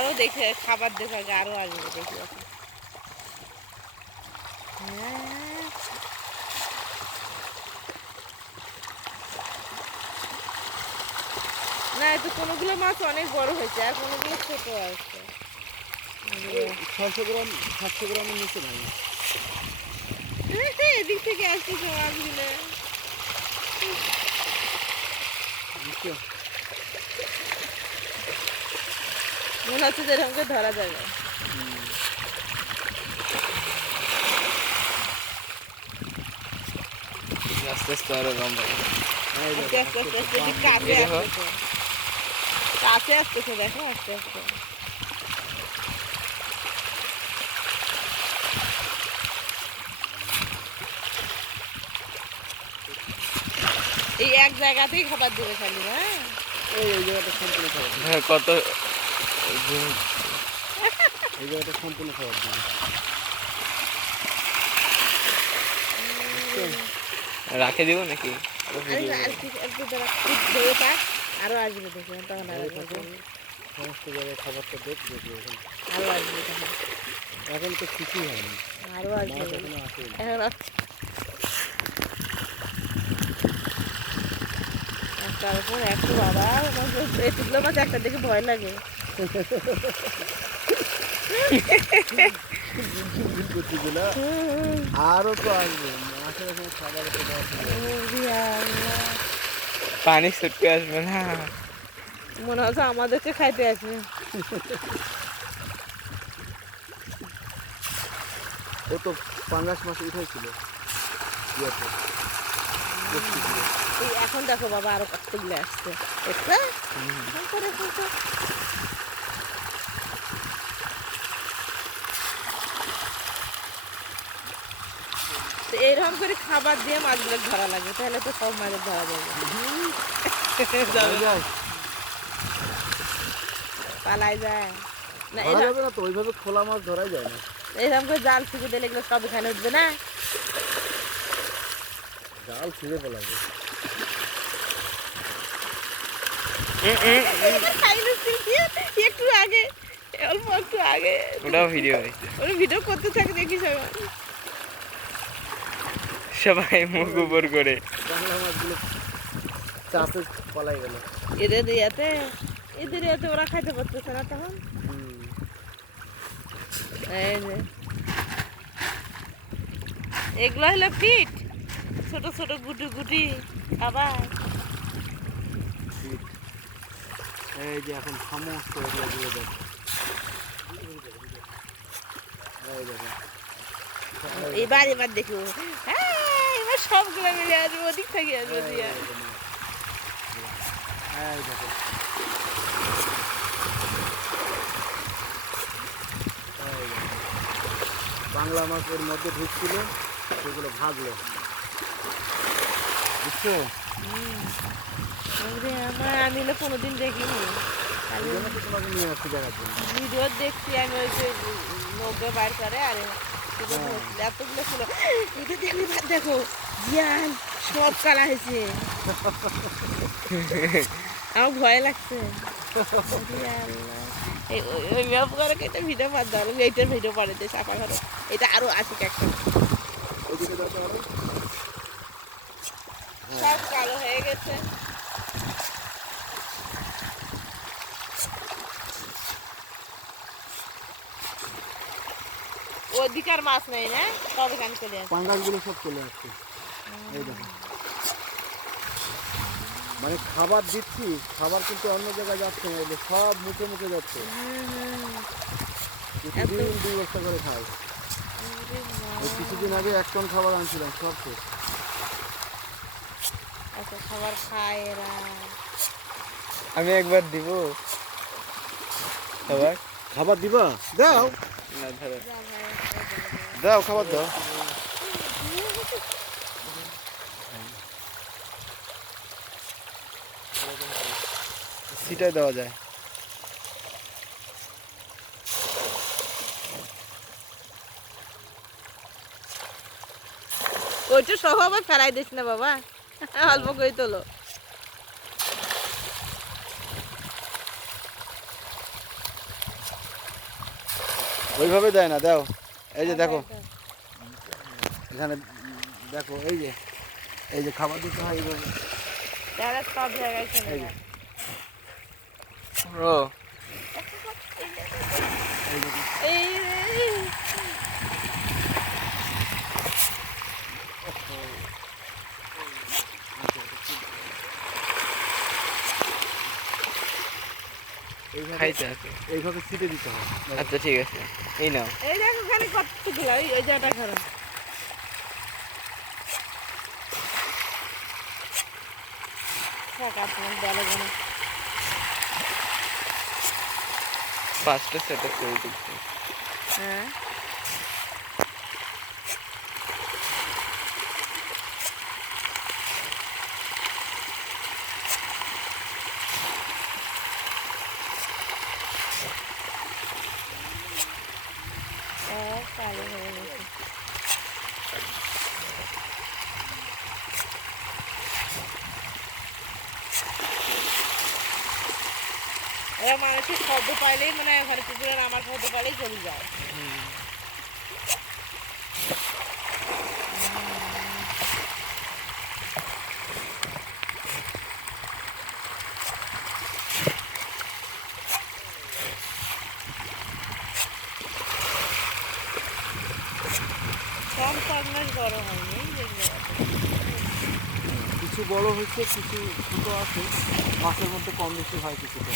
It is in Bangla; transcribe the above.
আরো দেখে খাবার দেখা আরো আসবে দেখি এখন। না তো কোনোগুলো মাছ অনেক বড় হয়েছে আর কোনোগুলো ছোট আছে। 600 গ্রাম 700 গ্রামের নিচে নাই। এদিক থেকে আসতেছে মাছগুলো। মনে হচ্ছে যে এরকম ধরা যাবে। আস্তে আস্তে আরো লম্বা কাছে আসতেছে দেখো আস্তে আস্তে। এই এক জায়গাতেই খাবার দিবে খালি। হ্যাঁ এই জায়গাটা সম্পূর্ণ খাবার কত এই জায়গাটা সম্পূর্ণ খাবার দিবে। রাখে দিব নাকি? আরো আসবে দেখি তখন সমস্ত জায়গায় খাবারটা দেখবে আরো আসবে তখন। এখন তো কিছুই হয়নি, আরো আসবে এখন একটার উপর একটু বাবা এগুলো মাছ একটা দেখে ভয় লাগে। আরো তো আসবে খাবার পানি ছুটকে আসবে না, মনে হচ্ছে আমাদেরকে খাইতে আসবে। ও তো পাঙ্গাস মাছ উঠেছিল। এখন দেখো বাবা আরো কতগুলো আসছে। এইরকম করে খাবার দিয়ে মাছগুলো ধরা লাগে, তাহলে তো সব মাছের ধরা যাবে। পালাই যায় না, যাবে না তো ওইভাবে খোলা মাছ ধরাই যায় না। এইরকম করে জাল ছিঁড়ে দিলে এগুলো সব এখানে উঠবে না, জাল ছিঁড়ে ফেলাবে। একটু আগে অল্প একটু আগে ওটাও ভিডিও হয়েছে, ওরা ভিডিও করতে থাকে দেখি সবাই মুখ উপর করে। বাংলা মাছগুলো চাপে পালাই গেল। এদের ইয়াতে ওরা খাইতে পারতেছে না তখন। এই যে এগুলো হলো পিট, ছোট ছোট গুটি গুটি খাবার। এই যে এখন সমস্ত এরিয়া দিয়ে যাচ্ছে। এবার দেখো, এবার সবগুলো মিলে আসবো, ওদিক থেকে আসবো দিয়া। বাংলা মাছ এর মধ্যে ঢুকছিল, সেগুলো ভাগলো, বুঝছো? আমি কোনোদিন দেখিনি, তোমাকে নিয়ে আসছি দেখার জন্য। ভিডিও দেখছি আমি ওই যে নৌকা বার করে। আরে এতগুলো ছিল, এটা দেখলে দেখো জিয়ান সব কালা হয়েছে। আমার ভয় লাগছে। ওই করে এটা ভিডিও বাদ দাও, এইটার ভিডিও পরে দিয়ে চাপা করো, এটা আরো আসুক একটা। সব কালো হয়ে গেছে। অধিকার মাছ নেই না, সব এখানে চলে আসছে, পাঙ্গাসগুলো সব চলে আসছে। এই দেখো, মানে খাবার দিচ্ছি, খাবার কিন্তু অন্য জায়গায় যাচ্ছে না, সব মুখে মুখে যাচ্ছে। প্রতিদিন 2 বস্তা করে খায়। কিছুদিন আগে 1 টন খাবার আনছিলাম, সব শেষ। আচ্ছা খাবার খায় এরা। আমি একবার দিব খাবার, খাবার দিবা? দাও না ধরো দাও, খাবার দাও। সিটাই দেওয়া যায়। ওইটা সহ আবার ফেরাই দিস না বাবা, অল্প করে তোলো। ওইভাবে দেয় না, দাও। এই যে দেখো এখানে, দেখো এই যে খাবার দিতে হয় এইভাবে। তারা সব জায়গায় চলে এই যে, যায়। ও এই দেখো। এই এইভাবে খাইতে আছে। এইভাবে ছিটে দিতে হয়। আচ্ছা ঠিক আছে, এই নাও। এই দেখো ওখানে কতগুলো, ওই জায়গাটা খারাপ। থাক আপনার ভালো করে। 5টা সেট আপ করে দিচ্ছি। হ্যাঁ কালো হয়ে গেছে। এরা মানুষের শব্দ পাইলেই মনে হয় ওখানে কুকুরের আমার শব্দ পাইলেই চলে যায়। কম 4 মাস বড় হয়নি যেগুলো আছে। কিছু বড় হয়েছে, কিছু ছোট আছে, মাছের মধ্যে কম বেশি হয় কিছুটা।